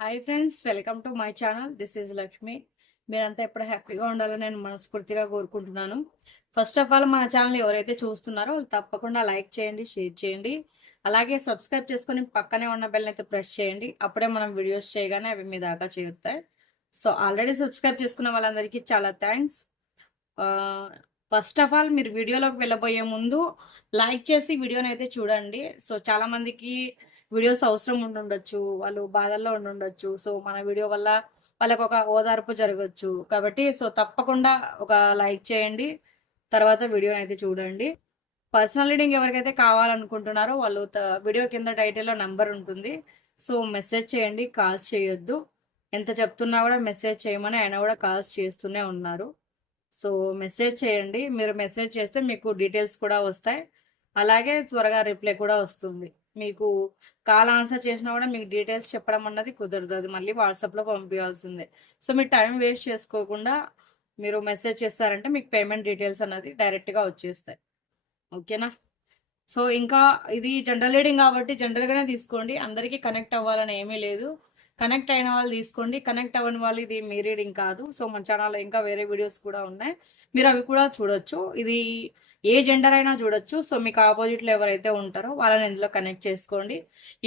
Hi friends welcome to my channel this is Lakshmi మీరంతా ఎప్పుడు హ్యాపీగా ఉండాలని నేను మనస్ఫూర్తిగా కోరుకుంటున్నాను. ఫస్ట్ ఆఫ్ ఆల్ మన ఛానల్ ఎవరైతే చూస్తున్నారో తప్పకుండా లైక్ చేయండి షేర్ చేయండి. అలాగే సబ్స్క్రైబ్ చేసుకొని పక్కనే ఉన్న బెల్ అయితే ప్రెస్ చేయండి. అప్పుడే మనం వీడియోస్ చేయగానే అవి మీ దాకా చేరుతాయి. సో ఆల్రెడీ సబ్స్క్రైబ్ చేసుకున్న వాళ్ళందరికీ చాలా థ్యాంక్స్ ఫస్ట్ ఆఫ్ ఆల్ మీరు వీడియోలోకి వెళ్ళబోయే ముందు లైక్ చేసి వీడియోని అయితే చూడండి. సో చాలామందికి వీడియోస్ అవసరం ఉండుండొచ్చు వాళ్ళు బాధల్లో ఉండుండొచ్చు. సో మన వీడియో వల్ల వాళ్ళకి ఒక ఓదార్పు జరగచ్చు. కాబట్టి సో తప్పకుండా ఒక లైక్ చేయండి. తర్వాత వీడియోని అయితే చూడండి. పర్సనల్ రీడింగ్ ఎవరికైతే కావాలనుకుంటున్నారో వాళ్ళు వీడియో కింద టైటిల్లో నెంబర్ ఉంటుంది. సో మెసేజ్ చేయండి కాల్స్ చేయొద్దు. ఎంత చెప్తున్నా కూడా మెసేజ్ చేయమని ఆయన కూడా కాల్స్ చేస్తూనే ఉన్నారు. సో మెసేజ్ చేయండి. మీరు మెసేజ్ చేస్తే మీకు డీటెయిల్స్ కూడా వస్తాయి. అలాగే త్వరగా రిప్లై కూడా వస్తుంది. మీకు కాల్ ఆన్సర్ చేసినా కూడా మీకు డీటెయిల్స్ చెప్పడం అన్నది కుదరదు. అది మళ్ళీ వాట్సాప్లో పంపించాల్సిందే సో మీరు టైం వేస్ట్ చేసుకోకుండా మీరు మెసేజ్ చేస్తారంటే మీకు పేమెంట్ డీటెయిల్స్ అన్నది డైరెక్ట్గా వచ్చేస్తాయి. ఓకేనా? సో ఇంకా ఇది జనరల్ రీడింగ్ కాబట్టి జనరల్గానే తీసుకోండి. అందరికీ కనెక్ట్ అవ్వాలని ఏమీ లేదు. కనెక్ట్ అయిన వాళ్ళు తీసుకోండి. కనెక్ట్ అవ్వని వాళ్ళు ఇది మీ రీడింగ్ కాదు. సో మన ఛానల్లో ఇంకా వేరే వీడియోస్ కూడా ఉన్నాయి. మీరు అవి కూడా చూడొచ్చు. ఇది ఏ జెండర్ అయినా చూడొచ్చు. సో మీకు ఆపోజిట్లో ఎవరైతే ఉంటారో వాళ్ళని ఇందులో కనెక్ట్ చేసుకోండి.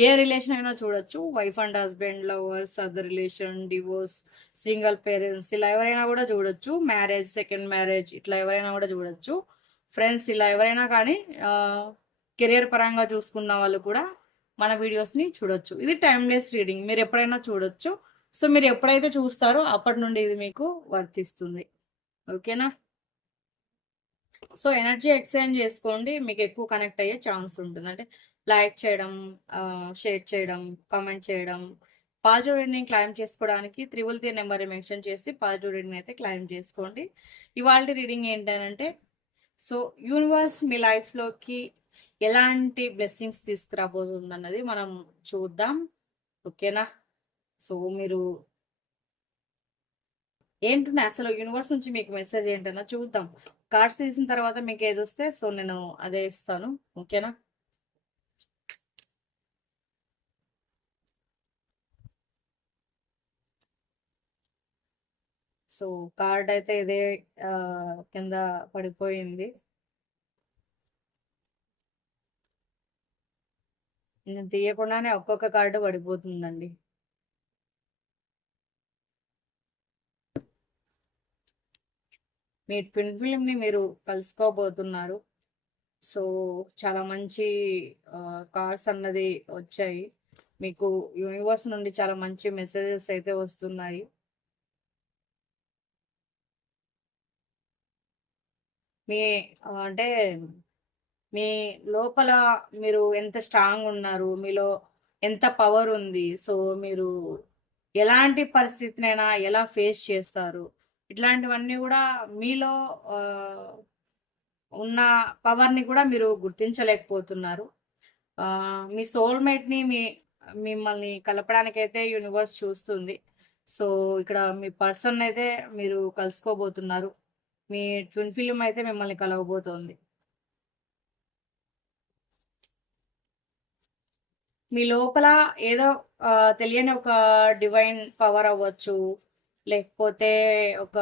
ఏ రిలేషన్ అయినా చూడొచ్చు. Wife and husband lovers other relation divorce single parents ఇలా ఎవరైనా కూడా చూడొచ్చు. మ్యారేజ్ సెకండ్ మ్యారేజ్ ఇట్లా ఎవరైనా కూడా చూడొచ్చు. ఫ్రెండ్స్ ఇలా ఎవరైనా కానీ కెరియర్ పరంగా చూసుకున్న వాళ్ళు కూడా మన వీడియోస్ని చూడొచ్చు. ఇది టైమ్లెస్ రీడింగ్ మీరు ఎప్పుడైనా చూడొచ్చు. సో మీరు ఎప్పుడైతే చూస్తారో అప్పటి నుండి ఇది మీకు వర్తిస్తుంది. ఓకేనా? సో ఎనర్జీ ఎక్స్చేంజ్ చేసుకోండి మీకు ఎక్కువ కనెక్ట్ అయ్యే ఛాన్స్ ఉంటుంది. అంటే లైక్ చేయడం షేర్ చేయడం కామెంట్ చేయడం పాజిటివ్ రీడింగ్ క్లైమ్ చేసుకోవడానికి త్రిబుల్ త్రీ నెంబర్ మెన్షన్ చేసి పాజిటివ్ రీడింగ్ అయితే క్లైమ్ చేసుకోండి. ఇవాళ రీడింగ్ ఏంటంటే సో యూనివర్స్ మీ లైఫ్లోకి ఎలాంటి బ్లెస్సింగ్స్ తీసుకురాబోతుంది అన్నది మనం చూద్దాం. ఓకేనా? సో మీరు ఏంటంటే అసలు యూనివర్స్ నుంచి మీకు మెసేజ్ ఏంటన్నా చూద్దాం. కార్డ్స్ తీసిన తర్వాత మీకు ఏది వస్తే సో నేను అదే ఇస్తాను. ఓకేనా? సో కార్డ్ అయితే ఇదే కింద పడిపోయింది. నేను తీయకుండానే ఒక్కొక్క కార్డు పడిపోతుందండి. మీ ట్విన్ ఫిల్మ్ని మీరు కలుసుకోబోతున్నారు. సో చాలా మంచి కార్డ్స్ అన్నది వచ్చాయి. మీకు యూనివర్స్ నుండి చాలా మంచి మెసేజెస్ అయితే వస్తున్నాయి. మీ అంటే మీ లోపల మీరు ఎంత స్ట్రాంగ్ ఉన్నారు? మీలో ఎంత పవర్ ఉంది? సో మీరు ఎలాంటి పరిస్థితినైనా ఎలా ఫేస్ చేస్తారు? ఇట్లాంటివన్నీ కూడా మీలో ఉన్న పవర్ని కూడా మీరు గుర్తించలేకపోతున్నారు. మీ సోల్మేట్ని మీ మిమ్మల్ని కలపడానికైతే యూనివర్స్ చూస్తుంది. సో ఇక్కడ మీ పర్సన్ అయితే మీరు కలుసుకోబోతున్నారు. మీ ట్విన్ ఫిలిం అయితే మిమ్మల్ని కలవబోతోంది. మీ లోపల ఏదో తెలియని ఒక డివైన్ పవర్ అవ్వచ్చు. లేకపోతే ఒక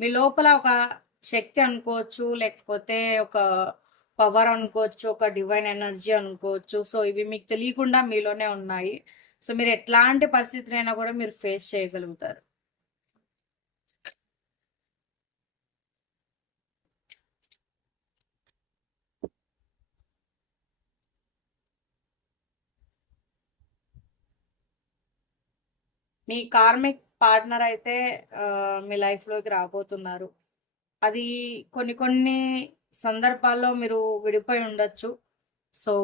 మీ లోపల ఒక శక్తి అనుకోవచ్చు లేకపోతే ఒక పవర్ అనుకోవచ్చు ఒక డివైన్ ఎనర్జీ అనుకోవచ్చు. సో ఇవి మీకు తెలియకుండా మీలోనే ఉన్నాయి. సో మీరు ఎట్లాంటి పరిస్థితినైనా కూడా మీరు ఫేస్ చేయగలుగుతారు. మీ కార్మిక్ పార్ట్నర్ అయితే మీ లైఫ్లోకి రాబోతున్నారు. అది కొన్ని కొన్ని సందర్భాల్లో మీరు విడిపోయి ఉండొచ్చు. సో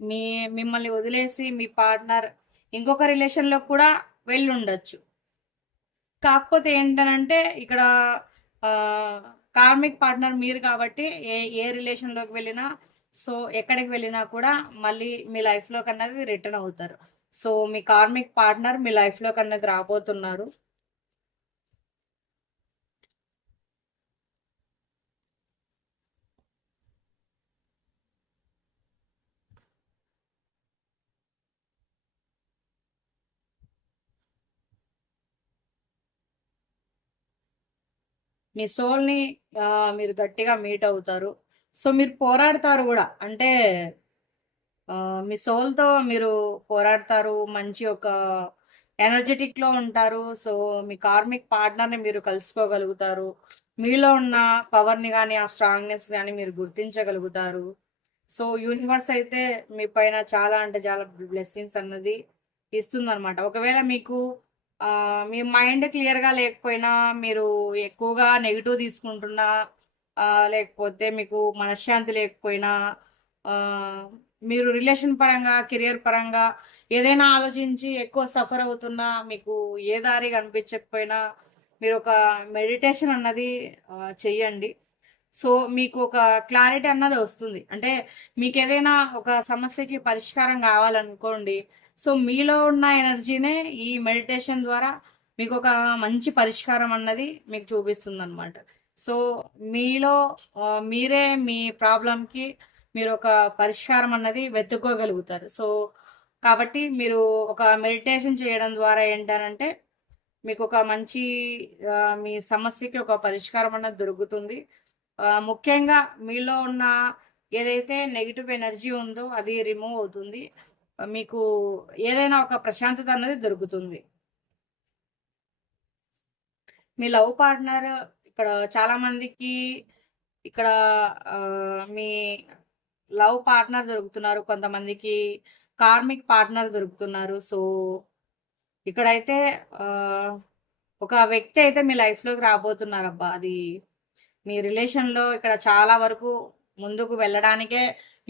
మీ మిమ్మల్ని వదిలేసి మీ పార్ట్నర్ ఇంకొక రిలేషన్లో కూడా వెళ్ళి ఉండొచ్చు కాకపోతే ఏంటనంటే ఇక్కడ కార్మిక్ పార్ట్నర్ మీరు కాబట్టి ఏ ఏ రిలేషన్లోకి వెళ్ళినా సో ఎక్కడికి వెళ్ళినా కూడా మళ్ళీ మీ లైఫ్లోకి అన్నది రిటర్న్ అవుతారు. సో మీ కార్మిక్ పార్ట్నర్ మీ లైఫ్లో కన్నది రాబోతున్నారు. మీ సోల్ని మీరు గట్టిగా మీట్ అవుతారు. సో మీరు పోరాడతారు కూడా. అంటే మీ సోల్తో మీరు పోరాడతారు మంచి ఒక ఎనర్జెటిక్లో ఉంటారు సో మీ కార్మిక్ పార్ట్నర్ని మీరు కలుసుకోగలుగుతారు. మీలో ఉన్న పవర్ని కానీ ఆ స్ట్రాంగ్నెస్ కానీ మీరు గుర్తించగలుగుతారు. సో యూనివర్స్ అయితే మీ పైన చాలా అంటే చాలా బ్లెస్సింగ్స్ అన్నది ఇస్తుందన్నమాట. ఒకవేళ మీకు మీ మైండ్ క్లియర్గా లేకపోయినా మీరు ఎక్కువగా నెగిటివ్ తీసుకుంటున్నా లేకపోతే మీకు మనశ్శాంతి లేకపోయినా మీరు రిలేషన్ పరంగా కెరియర్ పరంగా ఏదైనా ఆలోచించి ఎక్కువ సఫర్ అవుతున్నా మీకు ఏ దారి కనిపించకపోయినా మీరు ఒక మెడిటేషన్ అన్నది చెయ్యండి. సో మీకు ఒక క్లారిటీ అన్నది వస్తుంది. అంటే మీకు ఏదైనా ఒక సమస్యకి పరిష్కారం కావాలనుకోండి సో మీలో ఉన్న ఎనర్జీనే ఈ మెడిటేషన్ ద్వారా మీకు ఒక మంచి పరిష్కారం అన్నది మీకు చూపిస్తుంది అనమాట సో మీలో మీరే మీ ప్రాబ్లంకి మీరు ఒక పరిష్కారం అన్నది వెతుక్కోగలుగుతారు. సో కాబట్టి మీరు ఒక మెడిటేషన్ చేయడం ద్వారా ఏంటనంటే మీకు ఒక మంచి మీ సమస్యకి ఒక పరిష్కారం అన్నది దొరుకుతుంది. ముఖ్యంగా మీలో ఉన్న ఏదైతే నెగిటివ్ ఎనర్జీ ఉందో అది రిమూవ్ అవుతుంది. మీకు ఏదైనా ఒక ప్రశాంతత అన్నది దొరుకుతుంది. మీ లవ్ పార్ట్నర్ ఇక్కడ చాలా మందికి ఇక్కడ మీ లవ్ పార్ట్నర్ దొరుకుతున్నారు కొంతమందికి కార్మిక్ పార్ట్నర్ దొరుకుతున్నారు. సో ఇక్కడైతే ఒక వ్యక్తి అయితే మీ లైఫ్లోకి రాబోతున్నారబ్బా. అది మీ రిలేషన్లో ఇక్కడ చాలా వరకు ముందుకు వెళ్ళడానికే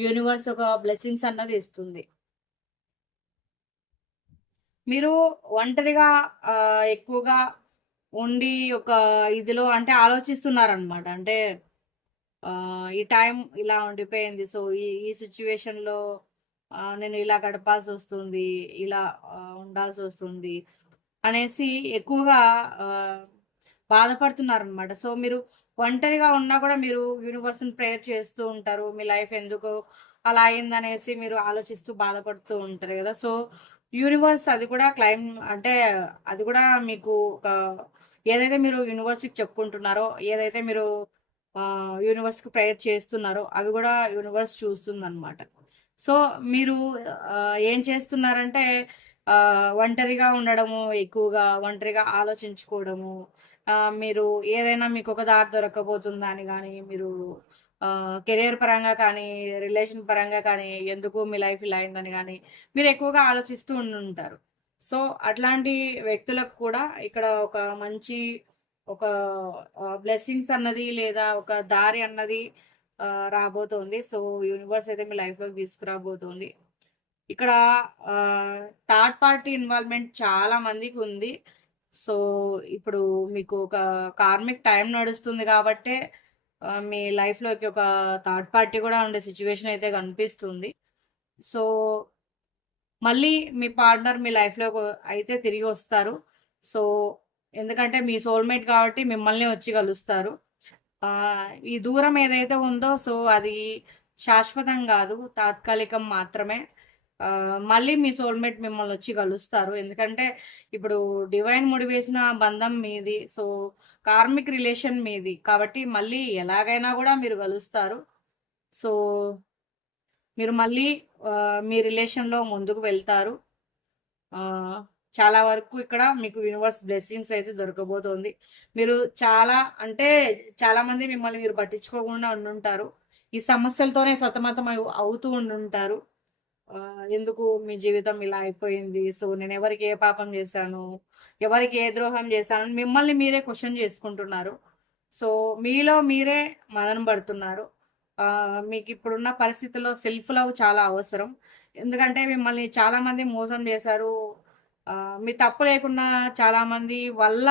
యూనివర్స్ ఒక బ్లెస్సింగ్స్ అన్నది ఇస్తుంది. మీరు ఒంటరిగా ఎక్కువగా ఉండి ఒక ఇదిలో అంటే ఆలోచిస్తున్నారనమాట అంటే ఈ టైం ఇలా ఉండిపోయింది. సో ఈ ఈ సిచ్యువేషన్లో నేను ఇలా గడపాల్సి వస్తుంది ఇలా ఉండాల్సి వస్తుంది అనేసి ఎక్కువగా బాధపడుతున్నారు అనమాట సో మీరు ఒంటరిగా ఉన్నా కూడా మీరు యూనివర్స్ని ప్రేయర్ చేస్తూ ఉంటారు. మీ లైఫ్ ఎందుకు అలా అయిందనేసి మీరు ఆలోచిస్తూ బాధపడుతూ ఉంటారు కదా. సో యూనివర్స్ అది కూడా క్లైమ్ అంటే అది కూడా మీకు ఒక ఏదైతే మీరు యూనివర్స్కి చెప్పుకుంటున్నారో ఏదైతే మీరు యూనివర్స్కి ప్రేయర్ చేస్తున్నారో అవి కూడా యూనివర్స్ చూస్తుందన్నమాట. సో మీరు ఏం చేస్తున్నారంటే ఒంటరిగా ఉండడము ఎక్కువగా ఒంటరిగా ఆలోచించుకోవడము మీరు ఏదైనా మీకు ఒక దారి దొరకబోతుందా అని కానీ మీరు కెరియర్ పరంగా కానీ రిలేషన్ పరంగా కానీ ఎందుకు మీ లైఫ్ ఇలా అయిందని కానీ మీరు ఎక్కువగా ఆలోచిస్తూ ఉంటారు సో అట్లాంటి వ్యక్తులకు కూడా ఇక్కడ ఒక మంచి ఒక బ్లెస్సింగ్స్ అన్నది లేదా ఒక దారి అన్నది రాబోతోంది. సో యూనివర్స్ అయితే మీ లైఫ్లోకి తీసుకురాబోతోంది. ఇక్కడ థర్డ్ పార్టీ ఇన్వాల్వ్మెంట్ చాలా మందికి ఉంది. సో ఇప్పుడు మీకు ఒక కార్మిక్ టైం నడుస్తుంది కాబట్టే మీ లైఫ్లోకి ఒక థర్డ్ పార్టీ కూడా ఉండే సిచ్యువేషన్ అయితే కనిపిస్తుంది. సో మళ్ళీ మీ పార్ట్నర్ మీ లైఫ్లో అయితే తిరిగి వస్తారు. సో ఎందుకంటే మీ సోల్మేట్ కాబట్టి మిమ్మల్ని వచ్చి కలుస్తారు. ఈ దూరం ఏదైతే ఉందో సో అది శాశ్వతం కాదు తాత్కాలికం మాత్రమే. మళ్ళీ మీ సోల్మేట్ మిమ్మల్ని వచ్చి కలుస్తారు. ఎందుకంటే ఇప్పుడు డివైన్ ముడివేసిన బంధం మీది సో కార్మిక్ రిలేషన్ మీది. కాబట్టి మళ్ళీ ఎలాగైనా కూడా మీరు కలుస్తారు. సో మీరు మళ్ళీ మీ రిలేషన్లో ముందుకు వెళ్తారు. చాలా వరకు ఇక్కడ మీకు యూనివర్స్ బ్లెస్సింగ్స్ అయితే దొరకబోతోంది. మీరు చాలా అంటే చాలా మంది మిమ్మల్ని మీరు పట్టించుకోకుండా ఉండుంటారు. ఈ సమస్యలతోనే సతమతం అవుతూ ఉండుంటారు. ఎందుకు మీ జీవితం ఇలా అయిపోయింది? సో నేను ఎవరికి ఏ పాపం చేశాను? ఎవరికి ఏ ద్రోహం చేశాను? మిమ్మల్ని మీరే క్వశ్చన్ చేసుకుంటున్నారు. సో మీలో మీరే మదన పడుతున్నారు. మీకు ఇప్పుడున్న పరిస్థితుల్లో సెల్ఫ్ లవ్ చాలా అవసరం. ఎందుకంటే మిమ్మల్ని చాలామంది మోసం చేశారు. మీ తప్పు లేకుండా చాలా మంది వల్ల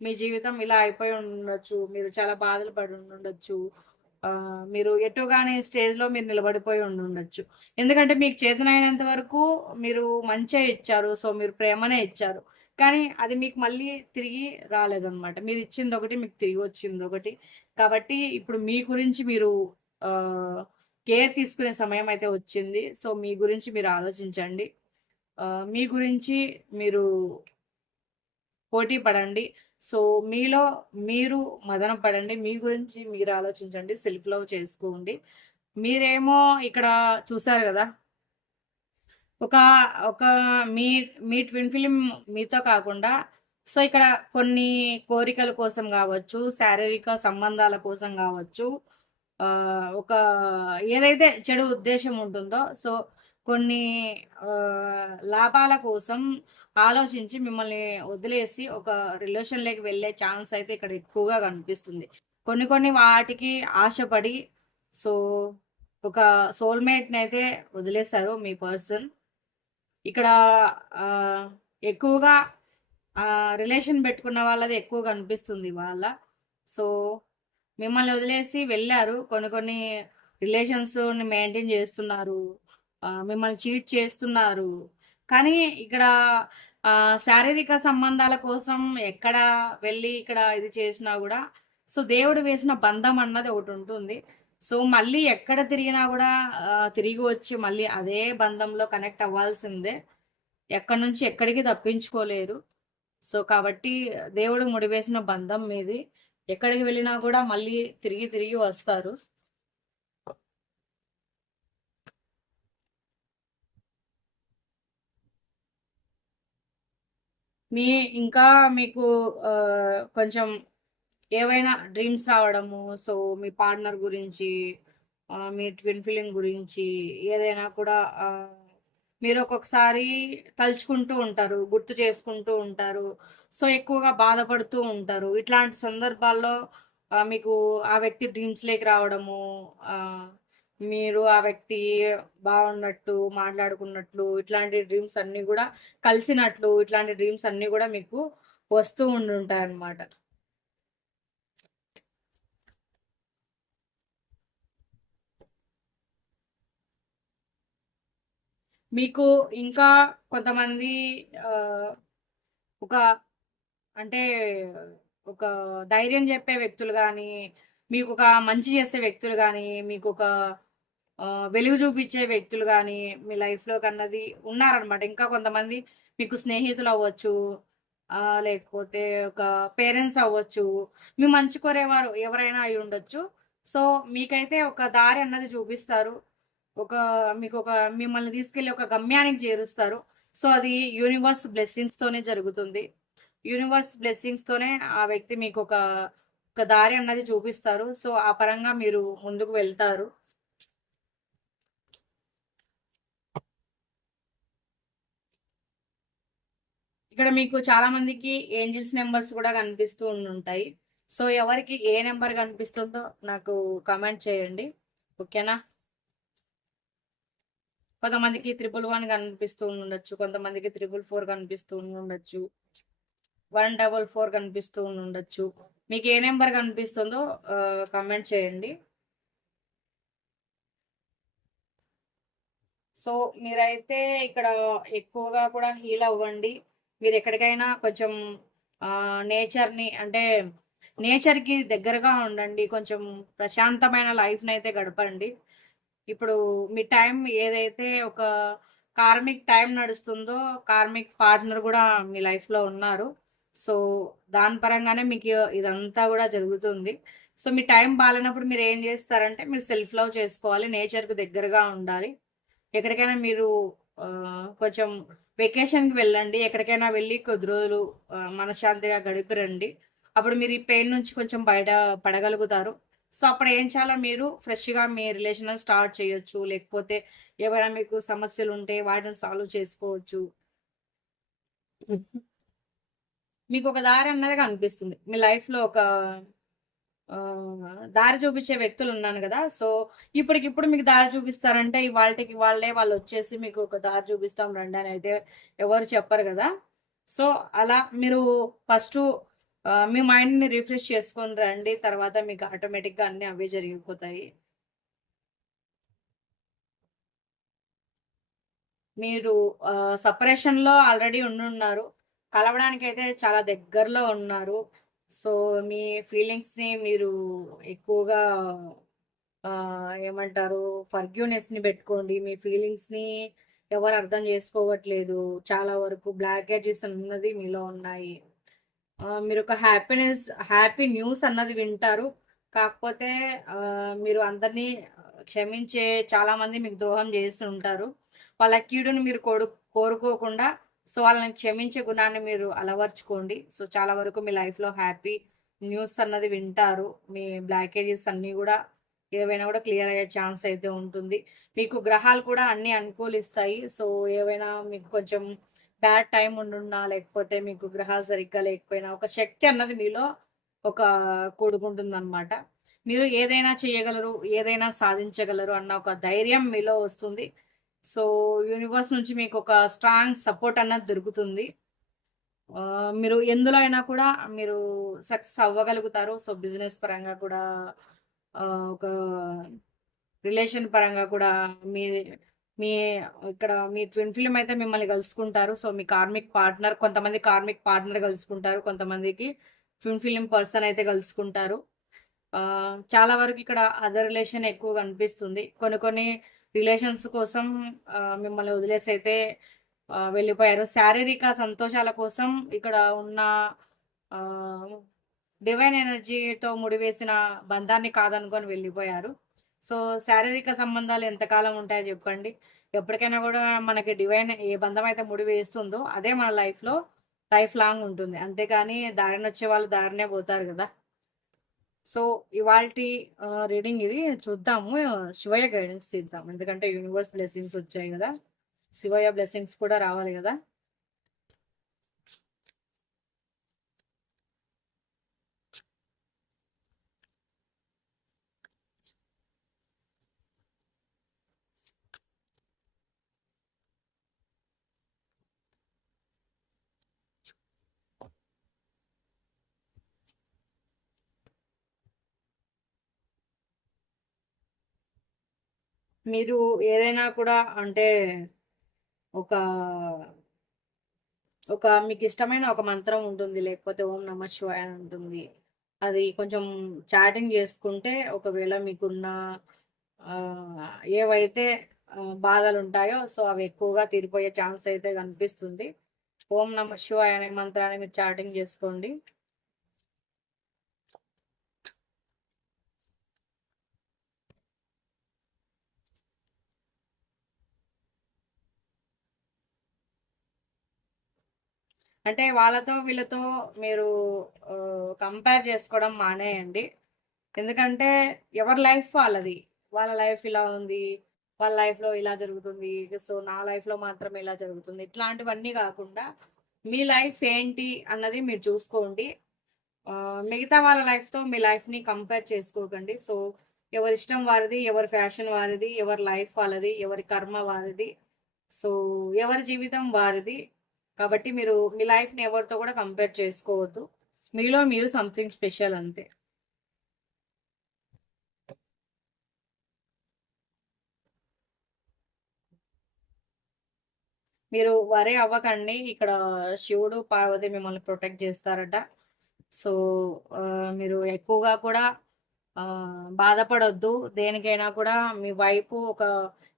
మీ జీవితం ఇలా అయిపోయి ఉండొచ్చు మీరు చాలా బాధలు పడి ఉండొచ్చు మీరు ఎటుగానే స్టేజ్లో మీరు నిలబడిపోయి ఉండొచ్చు. ఎందుకంటే మీకు చేతనైనంత వరకు మీరు మంచే ఇచ్చారు సో మీరు ప్రేమనే ఇచ్చారు. కానీ అది మీకు మళ్ళీ తిరిగి రాలేదన్నమాట. మీరు ఇచ్చింది ఒకటి మీకు తిరిగి వచ్చింది ఒకటి కాబట్టి ఇప్పుడు మీ గురించి మీరు కేర్ తీసుకునే సమయం అయితే వచ్చింది. సో మీ గురించి మీరు ఆలోచించండి. మీ గురించి మీరు పోటీ పడండి. సో మీలో మీరు మదన పడండి. మీ గురించి మీరు ఆలోచించండి. సెల్ఫ్ లవ్ చేసుకోండి. మీరేమో ఇక్కడ చూసారు కదా ఒక ఒక మీ మీ ట్విన్ ఫిలిం మీతో కాకుండా సో ఇక్కడ కొన్ని కోరికల కోసం కావచ్చు శారీరక సంబంధాల కోసం కావచ్చు ఒక ఏదైతే చెడు ఉద్దేశం ఉంటుందో సో కొన్ని లాభాల కోసం ఆలోచించి మిమ్మల్ని వదిలేసి ఒక రిలేషన్లోకి వెళ్ళే ఛాన్స్ అయితే ఇక్కడ ఎక్కువగా కనిపిస్తుంది. కొన్ని కొన్ని వాటికి ఆశపడి సో ఒక సోల్మేట్ని అయితే వదిలేశారు మీ పర్సన్ ఇక్కడ ఎక్కువగా రిలేషన్ పెట్టుకున్న వాళ్ళది ఎక్కువ కనిపిస్తుంది వాళ్ళ. సో మిమ్మల్ని వదిలేసి వెళ్ళారు. కొన్ని కొన్ని రిలేషన్స్ని మెయింటైన్ చేస్తున్నారు. మిమ్మల్ని చీట్ చేస్తున్నారు. కానీ ఇక్కడ శారీరక సంబంధాల కోసం ఎక్కడ వెళ్ళి ఇక్కడ ఇది చేసినా కూడా సో దేవుడు వేసిన బంధం అన్నది ఒకటి ఉంటుంది. సో మళ్ళీ ఎక్కడ తిరిగినా కూడా తిరిగి వచ్చి మళ్ళీ అదే బంధంలో కనెక్ట్ అవ్వాల్సిందే. ఎక్కడి నుంచి ఎక్కడికి తప్పించుకోలేరు. సో కాబట్టి దేవుడు ముడివేసిన బంధం మీది. ఎక్కడికి వెళ్ళినా కూడా మళ్ళీ తిరిగి తిరిగి వస్తారు. మీ ఇంకా మీకు కొంచెం ఏవైనా డ్రీమ్స్ రావడము సో మీ పార్ట్నర్ గురించి మీ ట్విన్ ఫిలింగ్ గురించి ఏదైనా కూడా మీరు ఒక్కొక్కసారి తలుచుకుంటూ ఉంటారు గుర్తు చేసుకుంటూ ఉంటారు సో ఎక్కువగా బాధపడుతూ ఉంటారు. ఇట్లాంటి సందర్భాల్లో మీకు ఆ వ్యక్తి డ్రీమ్స్లోకి రావడము మీరు ఆ వ్యక్తి బాగున్నట్టు మాట్లాడుకున్నట్లు ఇట్లాంటి డ్రీమ్స్ అన్నీ కూడా కలిసినట్లు ఇట్లాంటి డ్రీమ్స్ అన్నీ కూడా మీకు వస్తూ ఉండుంటాయి అన్నమాట మీకు ఇంకా కొంతమంది ఒక అంటే ఒక ధైర్యం చెప్పే వ్యక్తులు కానీ మీకు ఒక మంచి చేసే వ్యక్తులు కానీ మీకు ఒక వెలుగు చూపించే వ్యక్తులు కానీ మీ లైఫ్లో కన్నది ఉన్నారనమాట. ఇంకా కొంతమంది మీకు స్నేహితులు అవ్వచ్చు లేకపోతే ఒక పేరెంట్స్ అవ్వచ్చు మీ మంచి కోరేవారు ఎవరైనా అయి ఉండొచ్చు. సో మీకైతే ఒక దారి అన్నది చూపిస్తారు. ఒక మీకు ఒక మిమ్మల్ని తీసుకెళ్ళి ఒక గమ్యానికి చేరుస్తారు. సో అది యూనివర్స్ బ్లెస్సింగ్స్తోనే జరుగుతుంది. యూనివర్స్ బ్లెస్సింగ్స్తోనే ఆ వ్యక్తి మీకు ఒక ఒక దారి అన్నది చూపిస్తారు. సో ఆ పరంగా మీరు ముందుకు వెళ్తారు. ఇక్కడ మీకు చాలా మందికి ఏంజిల్స్ నెంబర్స్ కూడా కనిపిస్తూ ఉంటాయి. సో ఎవరికి ఏ నెంబర్ కనిపిస్తుందో నాకు కమెంట్ చేయండి. ఓకేనా? కొంతమందికి త్రిపుల్ వన్ కనిపిస్తూ ఉండొచ్చు కొంతమందికి త్రిపుల్ ఫోర్ కనిపిస్తూ ఉండొచ్చు వన్ డబల్ ఫోర్ కనిపిస్తూ ఉండొచ్చు. మీకు ఏ నెంబర్ కనిపిస్తుందో కమెంట్ చేయండి. సో మీరైతే ఇక్కడ ఎక్కువగా కూడా హీల్ అవ్వండి. మీరు ఎక్కడికైనా కొంచెం నేచర్ని అంటే నేచర్కి దగ్గరగా ఉండండి. కొంచెం ప్రశాంతమైన లైఫ్ని అయితే గడపండి. ఇప్పుడు మీ టైం ఏదైతే ఒక కార్మిక్ టైం నడుస్తుందో కార్మిక్ పార్ట్నర్ కూడా మీ లైఫ్లో ఉన్నారు. సో దాని పరంగానే మీకు ఇదంతా కూడా జరుగుతుంది. సో మీ టైం బాగాలేనప్పుడు మీరు ఏం చేస్తారంటే మీరు సెల్ఫ్ లవ్ చేసుకోవాలి నేచర్కి దగ్గరగా ఉండాలి. ఎక్కడికైనా మీరు కొంచెం వెకేషన్కి వెళ్ళండి. ఎక్కడికైనా వెళ్ళి కొద్ది రోజులు మనశ్శాంతిగా గడిపి రండి. అప్పుడు మీరు ఈ పెయిన్ నుంచి కొంచెం బయట పడగలుగుతారు. సో అప్పుడు ఏం చేయాలో మీరు? ఫ్రెష్గా మీ రిలేషన్ స్టార్ట్ చేయొచ్చు. లేకపోతే ఏమైనా మీకు సమస్యలు ఉంటే వాటిని సాల్వ్ చేసుకోవచ్చు. మీకు ఒక దారి అన్నది కనిపిస్తుంది మీ లైఫ్లో ఒక దారి చూపించే వ్యక్తులు ఉన్నాను కదా. సో ఇప్పటికిప్పుడు మీకు దారి చూపిస్తారంటే ఇవాళకి వాళ్ళే వాళ్ళు వచ్చేసి మీకు ఒక దారి చూపిస్తాం రండి అని అయితే ఎవరు చెప్పరు కదా. సో అలా మీరు ఫస్ట్ మీ మైండ్ని రిఫ్రెష్ చేసుకొని రండి. తర్వాత మీకు ఆటోమేటిక్గా అన్నీ అవే జరిగిపోతాయి. మీరు సపరేషన్లో ఆల్రెడీ ఉండున్నారు. కలవడానికి అయితే చాలా దగ్గరలో ఉన్నారు. సో మీ ఫీలింగ్స్ని మీరు ఎక్కువగా ఏమంటారు ఫర్గ్యూనెస్ని పెట్టుకోండి. మీ ఫీలింగ్స్ని ఎవరు అర్థం చేసుకోవట్లేదు. చాలా వరకు బ్లాకేజెస్ అన్నది మీలో ఉన్నాయి. మీరు ఒక హ్యాపీనెస్ హ్యాపీ న్యూస్ అన్నది వింటారు. కాకపోతే మీరు అందరినీ క్షమించే చాలామంది మీకు ద్రోహం చేస్తుంటారు. వాళ్ళ కీడుని మీరు కోడు కోరుకోకుండా సో వాళ్ళని క్షమించే గుణాన్ని మీరు అలవర్చుకోండి. సో చాలా వరకు మీ లైఫ్లో హ్యాపీ న్యూస్ అన్నది వింటారు. మీ బ్లాకేజెస్ అన్నీ కూడా ఏవైనా కూడా క్లియర్ అయ్యే ఛాన్స్ అయితే ఉంటుంది. మీకు గ్రహాలు కూడా అన్నీ అనుకూలిస్తాయి. సో ఏవైనా మీకు కొంచెం బ్యాడ్ టైం ఉండున్నా లేకపోతే మీకు గ్రహాలు సరిగ్గా లేకపోయినా ఒక శక్తి అన్నది మీలో ఒక కూడుకుంటుంది అనమాట మీరు ఏదైనా చేయగలరు ఏదైనా సాధించగలరు అన్న ఒక ధైర్యం మీలో వస్తుంది. సో యూనివర్స్ నుంచి మీకు ఒక స్ట్రాంగ్ సపోర్ట్ అన్నది దొరుకుతుంది. మీరు ఎందులో అయినా కూడా మీరు సక్సెస్ అవ్వగలుగుతారు. సో బిజినెస్ పరంగా కూడా ఒక రిలేషన్ పరంగా కూడా మీ మీ ఇక్కడ మీ ట్విన్ ఫిల్మ్ అయితే మిమ్మల్ని కలుసుకుంటారు. సో మీ కార్మిక్ పార్ట్నర్ కొంతమంది కార్మిక్ పార్ట్నర్ కలుసుకుంటారు. కొంతమందికి ట్విన్ ఫిల్మ్ పర్సన్ అయితే కలుసుకుంటారు. చాలా వరకు ఇక్కడ అదర్ రిలేషన్ ఎక్కువ కనిపిస్తుంది కొన్ని కొన్ని రిలేషన్స్ కోసం మిమ్మల్ని వదిలేసి అయితే వెళ్ళిపోయారు. శారీరక సంతోషాల కోసం ఇక్కడ ఉన్న డివైన్ ఎనర్జీతో ముడివేసిన బంధాన్ని కాదనుకొని వెళ్ళిపోయారు. సో శారీరక సంబంధాలు ఎంతకాలం ఉంటాయో చెప్పండి ఎప్పటికైనా కూడా మనకి డివైన్ ఏ బంధం అయితే ముడి వేస్తుందో అదే మన లైఫ్లో లైఫ్ లాంగ్ ఉంటుంది. అంతేకాని దారిని వచ్చే వాళ్ళు దారినే పోతారు కదా. సో ఇవాళ రీడింగ్ ఇది చూద్దాము. శివయ్య గైడెన్స్ తీద్దాం. ఎందుకంటే యూనివర్స్ బ్లెస్సింగ్స్ వచ్చాయి కదా. శివయ్య బ్లెస్సింగ్స్ కూడా రావాలి కదా. మీరు ఏదైనా కూడా అంటే ఒక ఒక మీకు ఇష్టమైన ఒక మంత్రం ఉంటుంది లేకపోతే ఓం నమ శివాయ అని ఉంటుంది. అది కొంచెం చాటింగ్ చేసుకుంటే ఒకవేళ మీకున్న ఏవైతే బాధలు ఉంటాయో సో అవి ఎక్కువగా తీరిపోయే ఛాన్స్ అయితే కనిపిస్తుంది. ఓం నమ శివాయ అనే మంత్రాన్ని మీరు చాటింగ్ చేసుకోండి. అంటే వాళ్ళతో వీళ్ళతో మీరు కంపేర్ చేసుకోవడం మానేయండి. ఎందుకంటే ఎవరి లైఫ్ వాళ్ళది. వాళ్ళ లైఫ్ ఇలా ఉంది. వాళ్ళ లైఫ్లో ఇలా జరుగుతుంది. సో నా లైఫ్లో మాత్రం ఇలా జరుగుతుంది. ఇట్లాంటివన్నీ కాకుండా మీ లైఫ్ ఏంటి అన్నది మీరు చూసుకోండి. మిగతా వాళ్ళ లైఫ్తో మీ లైఫ్ని కంపేర్ చేసుకోకండి. సో ఎవరి ఇష్టం వారిది ఎవరి ఫ్యాషన్ వారిది ఎవరి లైఫ్ వాళ్ళది ఎవరి కర్మ వారిది. సో ఎవరి జీవితం వారిది. కాబట్టి మీరు మీ లైఫ్ని ఎవరితో కూడా కంపేర్ చేసుకోవద్దు. మీలో మీరు సంథింగ్ స్పెషల్ అంతే. మీరు వరే అవ్వకండి. ఇక్కడ శివుడు పార్వతి మిమ్మల్ని ప్రొటెక్ట్ చేస్తారట. సో మీరు ఎక్కువగా కూడా బాధపడొద్దు. దేనికైనా కూడా మీ వైపు ఒక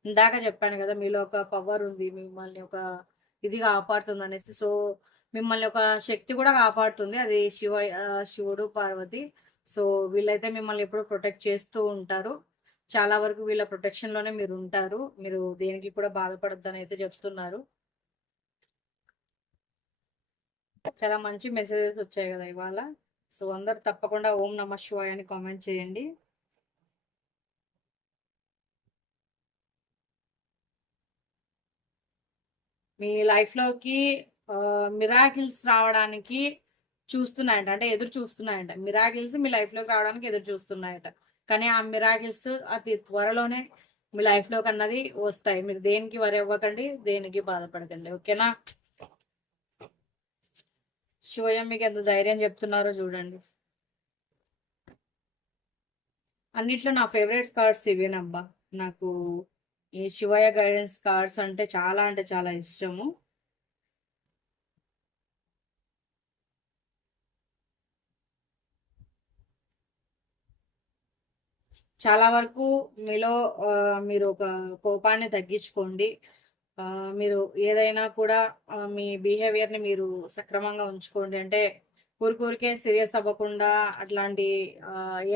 ఇందాక చెప్పాను కదా మీలో ఒక పవర్ ఉంది. మిమ్మల్ని ఒక ఇది కాపాడుతుంది అనేసి సో మిమ్మల్ని ఒక శక్తి కూడా కాపాడుతుంది. అది శివ శివుడు పార్వతి. సో వీళ్ళైతే మిమ్మల్ని ఎప్పుడు ప్రొటెక్ట్ చేస్తూ ఉంటారు. చాలా వరకు వీళ్ళ ప్రొటెక్షన్లోనే మీరు ఉంటారు. మీరు దేనికి కూడా బాధపడద్దు అని అయితే చెప్తున్నారు. చాలా మంచి మెసేజెస్ వచ్చాయి కదా ఇవాళ. సో అందరు తప్పకుండా ఓం నమ శివాయ అని కామెంట్ చేయండి. మీ లైఫ్లోకి మిరాకిల్స్ రావడానికి చూస్తున్నాయంట. అంటే ఎదురు చూస్తున్నాయంట. మిరాకిల్స్ మీ లైఫ్లోకి రావడానికి ఎదురు చూస్తున్నాయట. కానీ ఆ మిరాకిల్స్ అతి త్వరలోనే మీ లైఫ్లోకి అన్నది వస్తాయి. మీరు దేనికి వరి ఇవ్వకండి దేనికి బాధపడకండి. ఓకేనా? శివయం మీకు ఎంత ధైర్యం చెప్తున్నారో చూడండి. అన్నిట్లో నా ఫేవరెట్ కార్డ్స్ ఇవేనబ్బా నాకు ఈ శివయ్య గైడెన్స్ కార్డ్స్ అంటే చాలా అంటే చాలా ఇష్టము. చాలా వరకు మీలో మీరు ఒక కోపాన్ని తగ్గించుకోండి. మీరు ఏదైనా కూడా మీ బిహేవియర్ని మీరు సక్రమంగా ఉంచుకోండి. అంటే ఊరికూరికే సీరియస్ అవ్వకుండా అట్లాంటి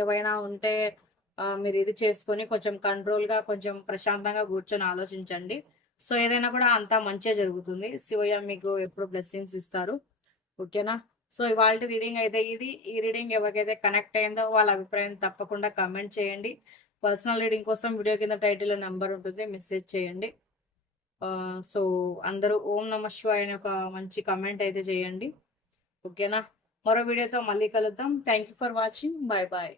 ఏవైనా ఉంటే మీరు ఇది చేసుకొని కొంచెం కంట్రోల్గా కొంచెం ప్రశాంతంగా కూర్చొని ఆలోచించండి. సో ఏదైనా కూడా అంతా మంచిగా జరుగుతుంది. శివయ్య మీకు ఎప్పుడు బ్లెస్సింగ్స్ ఇస్తారు. ఓకేనా? సో ఇవాళ రీడింగ్ అయితే ఇది. ఈ రీడింగ్ ఎవరికైతే కనెక్ట్ అయిందో వాళ్ళ అభిప్రాయం తప్పకుండా కమెంట్ చేయండి. పర్సనల్ రీడింగ్ కోసం వీడియో కింద టైటిల్ నెంబర్ ఉంటుంది. మెసేజ్ చేయండి. సో అందరూ ఓం నమ శివాయ అని ఒక మంచి కమెంట్ అయితే చేయండి. ఓకేనా? మరో వీడియోతో మళ్ళీ కలుద్దాం. Thank you for watching bye bye